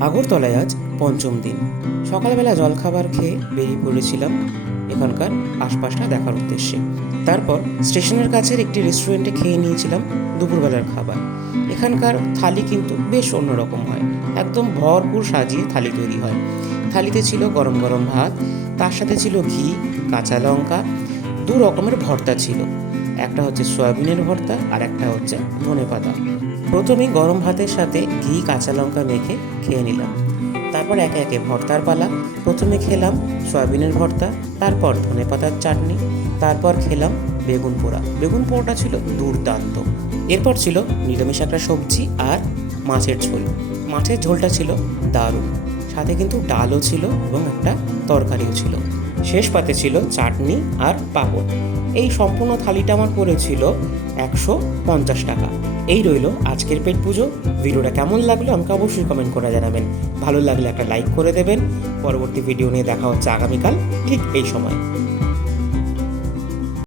আগরতলায় আজ পঞ্চম দিন। সকালবেলা জলখাবার খেয়ে বেরিয়ে পড়েছিলাম এখানকার আশপাশটা দেখার উদ্দেশ্যে। তারপর স্টেশনের কাছের একটি রেস্টুরেন্টে খেয়ে নিয়েছিলাম দুপুরবেলার খাবার। এখানকার থালি কিন্তু বেশ অন্যরকম হয়। একদম ভরপুর সাজিয়ে থালি তৈরি হয়। থালিতে ছিল গরম গরম ভাত, তার সাথে ছিল ঘি, কাঁচা লঙ্কা, দু রকমের ভর্তা ছিল। একটা হচ্ছে সয়াবিনের ভর্তা আর একটা হচ্ছে ধনে পাতা। প্রথমে গরম ভাতের সাথে ঘি, কাঁচা লঙ্কা মেখে খেয়ে নিলাম। তারপর একে একে ভর্তার পালা। প্রথমে খেলাম সয়াবিনের ভর্তা, তারপর ধনে পাতার চাটনি, তারপর খেলাম বেগুন পোড়া। বেগুন পোড়াটা ছিল দুর্দান্ত। এরপর ছিল নিরামিষ একটা সবজি আর মাছের ঝোল। মাছের ঝোলটা ছিল দারুণ। সাথে কিন্তু ডালও ছিল এবং একটা তরকারিও ছিল। শেষ পাতে ছিল চাটনি আর পাপড়। এই সম্পূর্ণ থালিটা আমার পড়েছিল একশো পঞ্চাশ টাকা। এই রইল আজকের পেট পুজো। ভিডিওটা কেমন লাগল আমাকে অবশ্যই কমেন্ট করে জানাবেন। ভালো লাগলে একটা লাইক করে দেবেন। পরবর্তী ভিডিও নিয়ে দেখা হচ্ছে আগামীকাল ঠিক এই সময়।